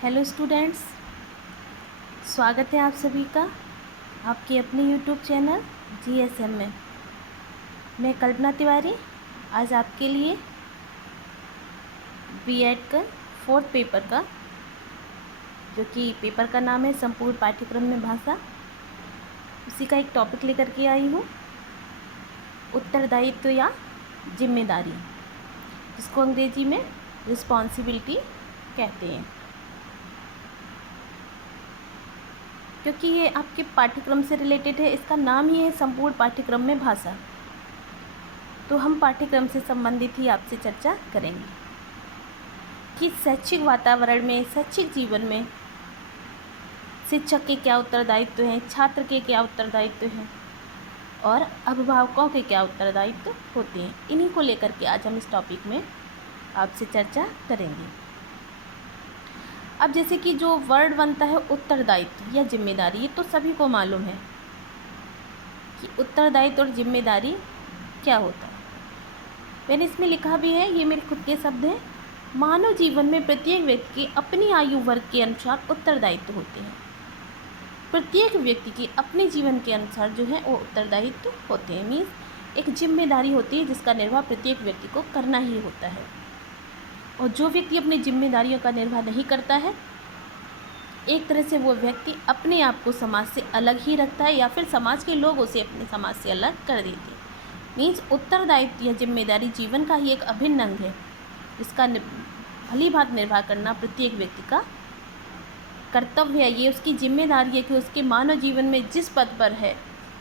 Hello students, स्वागत है आप सभी का आपके अपने यूट्यूब चैनल जीएसएम में। मैं कल्पना तिवारी आज आपके लिए बीएड का 4th पेपर का, जो कि पेपर का नाम है संपूर्ण पाठ्यक्रम में भाषा, उसी का एक टॉपिक लेकर के आई हूँ, उत्तरदायित्व या जिम्मेदारी, जिसको अंग्रेजी में रिस्पॉन्सिबिलिटी कहते हैं। क्योंकि ये आपके पाठ्यक्रम से रिलेटेड है, इसका नाम ही है संपूर्ण पाठ्यक्रम में भाषा, तो हम पाठ्यक्रम से संबंधित ही आपसे चर्चा करेंगे कि शैक्षिक वातावरण में, शैक्षिक जीवन में शिक्षक के क्या उत्तरदायित्व हैं, छात्र के क्या उत्तरदायित्व हैं और अभिभावकों के क्या उत्तरदायित्व होते हैं। इन्हीं को लेकर के आज हम इस टॉपिक में आपसे चर्चा करेंगे। अब जैसे कि जो वर्ड बनता है उत्तरदायित्व या जिम्मेदारी, ये तो सभी को मालूम है कि उत्तरदायित्व और जिम्मेदारी क्या होता है। मैंने इसमें लिखा भी है, ये मेरे खुद के शब्द हैं। मानव जीवन में प्रत्येक व्यक्ति के अपनी आयु वर्ग के अनुसार उत्तरदायित्व होते हैं। प्रत्येक व्यक्ति के अपने जीवन के अनुसार जो है वो उत्तरदायित्व होते हैं। मीन्स एक जिम्मेदारी होती है जिसका निर्वाह प्रत्येक व्यक्ति को करना ही होता है। और जो व्यक्ति अपनी जिम्मेदारियों का निर्वाह नहीं करता है, एक तरह से वो व्यक्ति अपने आप को समाज से अलग ही रखता है या फिर समाज के लोग उसे अपने समाज से अलग कर देते हैं। मीन्स उत्तरदायित्व या जिम्मेदारी जीवन का ही एक अभिन्न अंग है। इसका भली भांति निर्वाह करना प्रत्येक व्यक्ति का कर्तव्य है। ये उसकी जिम्मेदारी है कि उसके मानव जीवन में जिस पद पर है,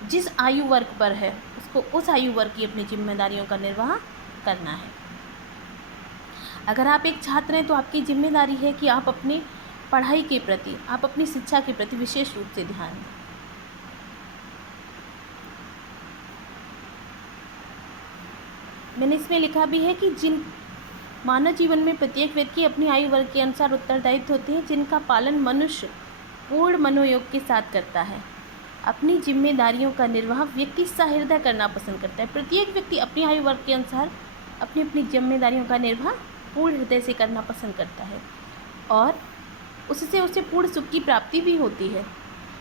जिस आयु वर्ग पर है, उसको उस आयु वर्ग की अपनी जिम्मेदारियों का निर्वाह करना है। अगर आप एक छात्र हैं तो आपकी जिम्मेदारी है कि आप अपनी पढ़ाई के प्रति, आप अपनी शिक्षा के प्रति विशेष रूप से ध्यान दें। मैंने इसमें लिखा भी है कि जिन मानव जीवन में प्रत्येक व्यक्ति अपनी आयु वर्ग के अनुसार उत्तरदायित्व होते हैं, जिनका पालन मनुष्य पूर्ण मनोयोग के साथ करता है। अपनी जिम्मेदारियों का निर्वाह व्यक्ति सहृदय करना पसंद करता है। प्रत्येक व्यक्ति अपनी आयु वर्ग के अनुसार अपनी अपनी जिम्मेदारियों का निर्वाह पूर्ण हृदय से करना पसंद करता है और उससे उसे पूर्ण सुख की प्राप्ति भी होती है।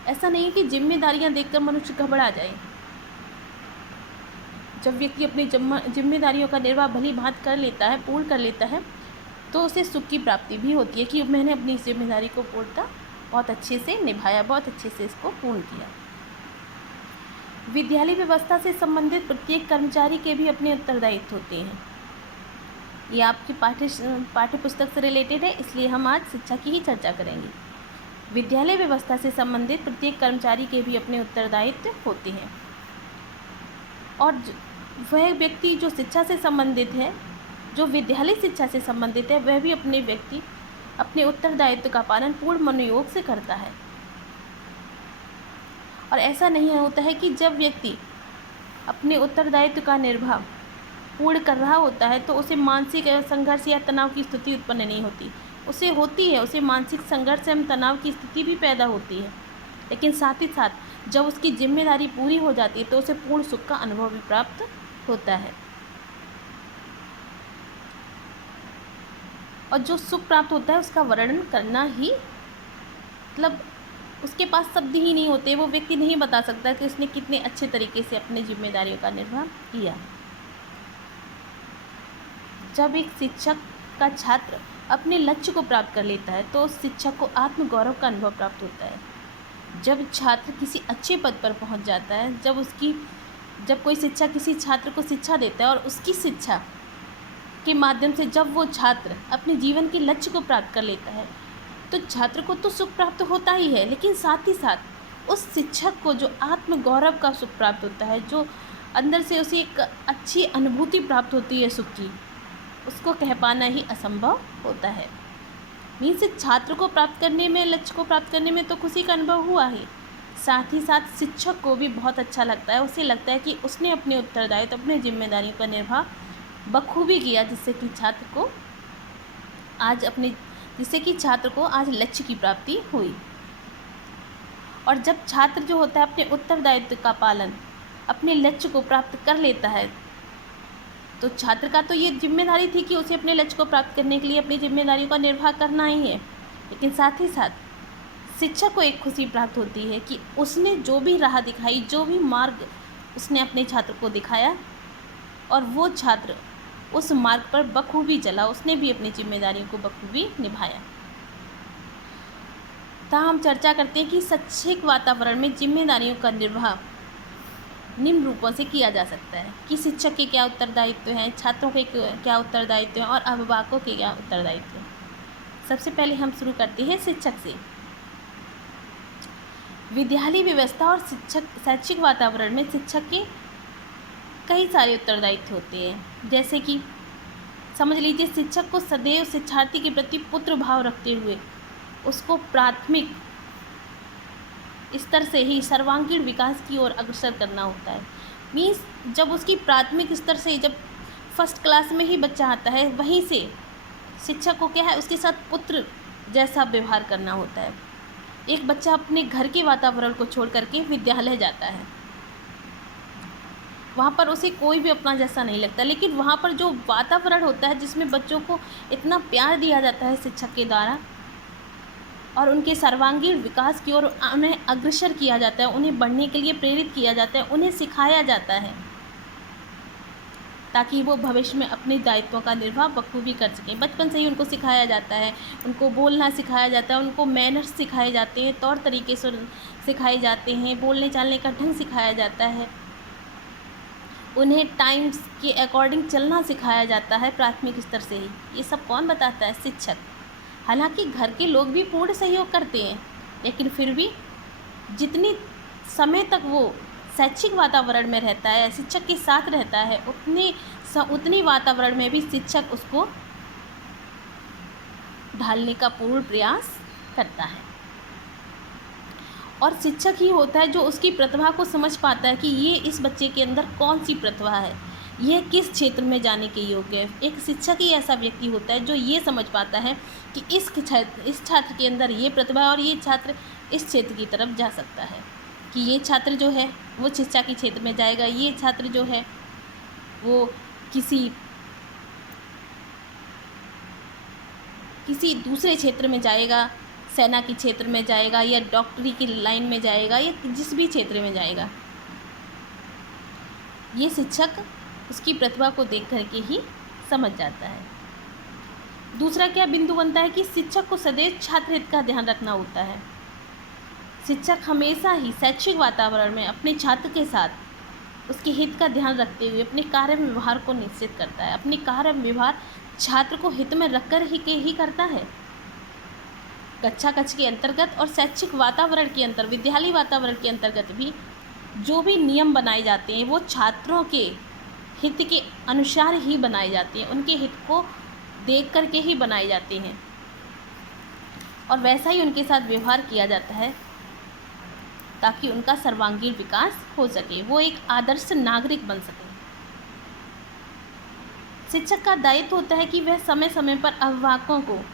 ऐसा नहीं है कि जिम्मेदारियां देखकर मनुष्य घबरा जाए। जब व्यक्ति अपनी जिम्मेदारियों का निर्वाह भली भांति कर लेता है, पूर्ण कर लेता है, तो उसे सुख की प्राप्ति भी होती है कि मैंने अपनी इस जिम्मेदारी को पूर्णतः बहुत अच्छे से निभाया, बहुत अच्छे से इसको पूर्ण किया। विद्यालय व्यवस्था से संबंधित प्रत्येक कर्मचारी के भी अपने उत्तरदायित्व होते हैं। ये आपकी पाठ्य पुस्तक से रिलेटेड है, इसलिए हम आज शिक्षा की ही चर्चा करेंगे। विद्यालय व्यवस्था से संबंधित प्रत्येक कर्मचारी के भी अपने उत्तरदायित्व होते हैं और वह व्यक्ति जो शिक्षा से संबंधित है, जो विद्यालय शिक्षा से संबंधित है, वह भी अपने उत्तरदायित्व का पालन पूर्ण मनोयोग से करता है। और ऐसा नहीं होता है कि जब व्यक्ति अपने उत्तरदायित्व का निर्वाह पूर्ण कर रहा होता है तो उसे मानसिक संघर्ष या तनाव की स्थिति उत्पन्न नहीं होती। उसे होती है, उसे मानसिक संघर्ष एवं तनाव की स्थिति भी पैदा होती है, लेकिन साथ ही साथ जब उसकी जिम्मेदारी पूरी हो जाती है तो उसे पूर्ण सुख का अनुभव भी प्राप्त होता है। और जो सुख प्राप्त होता है उसका वर्णन करना ही, मतलब उसके पास शब्द ही नहीं होते, वो व्यक्ति नहीं बता सकता कि उसने कितने अच्छे तरीके से अपनी जिम्मेदारियों का निर्वाह किया। जब एक शिक्षक का छात्र अपने लक्ष्य को प्राप्त कर लेता है तो उस शिक्षक को आत्मगौरव का अनुभव प्राप्त होता है। जब छात्र किसी अच्छे पद पर पहुंच जाता है, जब कोई शिक्षक किसी छात्र को शिक्षा देता है और उसकी शिक्षा के माध्यम से जब वो छात्र अपने जीवन के लक्ष्य को प्राप्त कर लेता है तो छात्र को तो सुख प्राप्त होता ही है, लेकिन साथ ही साथ उस शिक्षक को जो आत्मगौरव का सुख प्राप्त होता है, जो अंदर से उसे एक अच्छी अनुभूति प्राप्त होती है सुख की, उसको कह पाना ही असंभव होता है। मीन्स छात्र को प्राप्त करने में, लक्ष्य को प्राप्त करने में तो खुशी का अनुभव हुआ ही, साथ ही साथ शिक्षक को भी बहुत अच्छा लगता है। उसे लगता है कि उसने अपने उत्तरदायित्व, अपनी जिम्मेदारियों का निर्वाह बखूबी किया, जिससे कि छात्र को आज लक्ष्य की प्राप्ति हुई। और जब छात्र जो होता है अपने उत्तरदायित्व का पालन, अपने लक्ष्य को प्राप्त कर लेता है, तो छात्र का तो ये जिम्मेदारी थी कि उसे अपने लक्ष्य को प्राप्त करने के लिए अपनी जिम्मेदारियों का निर्वाह करना ही है। लेकिन साथ ही साथ शिक्षक को एक खुशी प्राप्त होती है कि उसने जो भी राह दिखाई, जो भी मार्ग उसने अपने छात्र को दिखाया और वो छात्र उस मार्ग पर बखूबी चला, उसने भी अपनी जिम्मेदारियों को बखूबी निभाया। हम चर्चा करते हैं कि शैक्षिक वातावरण में जिम्मेदारियों का निर्वाह निम्न रूपों से किया जा सकता है कि शिक्षक के क्या उत्तरदायित्व हैं, छात्रों के क्या उत्तरदायित्व हैं और अभिभावकों के क्या उत्तरदायित्व हैं। सबसे पहले हम शुरू करते हैं शिक्षक से। विद्यालय व्यवस्था और शैक्षिक वातावरण में शिक्षक के कई सारे उत्तरदायित्व होते हैं। जैसे कि समझ लीजिए, शिक्षक को सदैव शिक्षार्थी के प्रति पुत्र भाव रखते हुए उसको प्राथमिक स्तर से ही सर्वांगीण विकास की ओर अग्रसर करना होता है। मीन्स जब उसकी प्राथमिक स्तर से, जब फर्स्ट क्लास में ही बच्चा आता है, वहीं से शिक्षक को क्या है, उसके साथ पुत्र जैसा व्यवहार करना होता है। एक बच्चा अपने घर के वातावरण को छोड़ करके विद्यालय जाता है, वहाँ पर उसे कोई भी अपना जैसा नहीं लगता, लेकिन वहाँ पर जो वातावरण होता है जिसमें बच्चों को इतना प्यार दिया जाता है शिक्षक के द्वारा और उनके सर्वांगीण विकास की ओर उन्हें अग्रसर किया जाता है, उन्हें बढ़ने के लिए प्रेरित किया जाता है, उन्हें सिखाया जाता है ताकि वो भविष्य में अपने दायित्वों का निर्वाह बखूबी कर सकें। बचपन से ही उनको सिखाया जाता है, उनको बोलना सिखाया जाता है, उनको मैनर्स सिखाए जाते हैं, तौर तरीके से सिखाए जाते हैं, बोलने चालने का ढंग सिखाया जाता है, उन्हें टाइम्स के अकॉर्डिंग चलना सिखाया जाता है प्राथमिक स्तर से ही। ये सब कौन बताता है? शिक्षक। हालांकि घर के लोग भी पूर्ण सहयोग करते हैं, लेकिन फिर भी जितनी समय तक वो शैक्षिक वातावरण में रहता है, शिक्षक के साथ रहता है, उतने वातावरण में भी शिक्षक उसको ढालने का पूर्ण प्रयास करता है। और शिक्षक ही होता है जो उसकी प्रतिभा को समझ पाता है कि ये इस बच्चे के अंदर कौन सी प्रतिभा है, यह किस क्षेत्र में जाने के योग्य है। एक शिक्षक ही ऐसा व्यक्ति होता है जो ये समझ पाता है कि इस छात्र के अंदर ये प्रतिभा है और ये छात्र इस क्षेत्र की तरफ जा सकता है, कि ये छात्र जो है वो शिक्षा के क्षेत्र में जाएगा, ये छात्र जो है वो किसी दूसरे क्षेत्र में जाएगा, सेना के क्षेत्र में जाएगा या डॉक्टरी की लाइन में जाएगा या जिस भी क्षेत्र में जाएगा। ये शिक्षक उसकी प्रतिभा को देख करके ही समझ जाता है। दूसरा क्या बिंदु बनता है कि शिक्षक को सदैव छात्र हित का ध्यान रखना होता है। शिक्षक हमेशा ही शैक्षिक वातावरण में अपने छात्र के साथ उसके हित का ध्यान रखते हुए अपने कार्य व्यवहार को निश्चित करता है। अपने कार्य व्यवहार छात्र को हित में रखकर ही करता है। कक्षा कक्ष के अंतर्गत और शैक्षिक वातावरण के अंतर, विद्यालय वातावरण के अंतर्गत भी जो भी नियम बनाए जाते हैं वो छात्रों के हित के अनुसार ही बनाए जाते हैं, उनके हित को देख करके ही बनाए जाते हैं और वैसा ही उनके साथ व्यवहार किया जाता है ताकि उनका सर्वांगीण विकास हो सके, वो एक आदर्श नागरिक बन सके। शिक्षक का दायित्व होता है कि वह समय समय पर अभिभावकों को,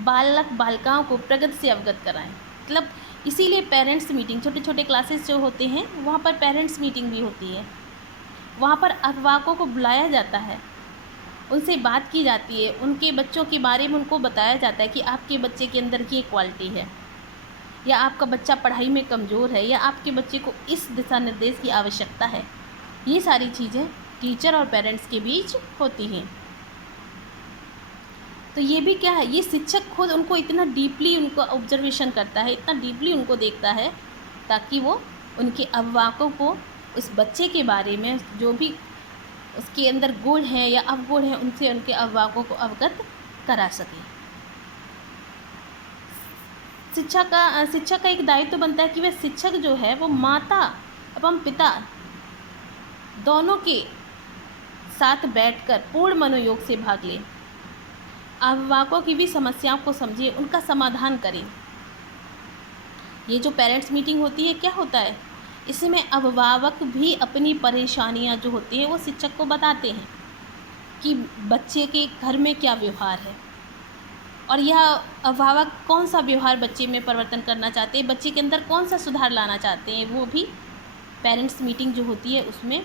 बालक बालिकाओं को प्रगति से अवगत कराएं। मतलब इसीलिए पेरेंट्स मीटिंग, छोटे छोटे क्लासेस जो होते हैं वहाँ पर पेरेंट्स मीटिंग भी होती है। वहाँ पर अभिभावकों को बुलाया जाता है, उनसे बात की जाती है, उनके बच्चों के बारे में उनको बताया जाता है कि आपके बच्चे के अंदर ये क्वालिटी है या आपका बच्चा पढ़ाई में कमज़ोर है या आपके बच्चे को इस दिशा निर्देश की आवश्यकता है। ये सारी चीज़ें टीचर और पेरेंट्स के बीच होती हैं। तो ये भी क्या है, ये शिक्षक खुद उनको इतना डीपली उनको ऑब्जर्वेशन करता है, इतना डीपली उनको देखता है ताकि वो उनके अभिभावकों को उस बच्चे के बारे में जो भी उसके अंदर गुण हैं या अवगुण हैं उनसे उनके अभिभावकों को अवगत करा सके। शिक्षा का एक दायित्व बनता है कि वह शिक्षक जो है वो माता एवं पिता दोनों के साथ बैठकर पूर्ण मनोयोग से भाग ले, अभिभावकों की भी समस्याओं को समझे, उनका समाधान करें। ये जो पेरेंट्स मीटिंग होती है, क्या होता है, इसमें अभिभावक भी अपनी परेशानियां जो होती हैं वो शिक्षक को बताते हैं कि बच्चे के घर में क्या व्यवहार है और यह अभिभावक कौन सा व्यवहार बच्चे में परिवर्तन करना चाहते हैं, बच्चे के अंदर कौन सा सुधार लाना चाहते हैं। वो भी पेरेंट्स मीटिंग जो होती है उसमें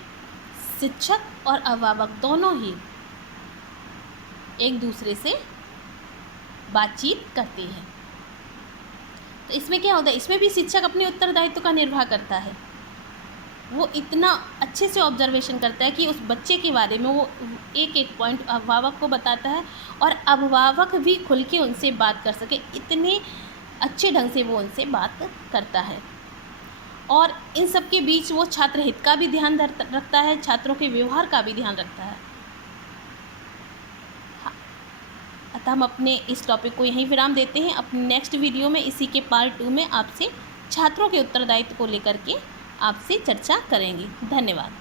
शिक्षक और अभिभावक दोनों ही एक दूसरे से बातचीत करते हैं। तो इसमें क्या होता है, इसमें भी शिक्षक अपने उत्तरदायित्व का निर्वाह करता है। वो इतना अच्छे से ऑब्जर्वेशन करता है कि उस बच्चे के बारे में वो एक एक पॉइंट अभिभावक को बताता है और अभिभावक भी खुल के उनसे बात कर सके, इतने अच्छे ढंग से वो उनसे बात करता है। और इन सब के बीच वो छात्र हित का भी ध्यान रखता है, छात्रों के व्यवहार का भी ध्यान रखता है। अतः हम अपने इस टॉपिक को यहीं विराम देते हैं। अपने नेक्स्ट वीडियो में इसी के पार्ट 2 में आपसे छात्रों के उत्तरदायित्व को लेकर के आपसे चर्चा करेंगे। धन्यवाद।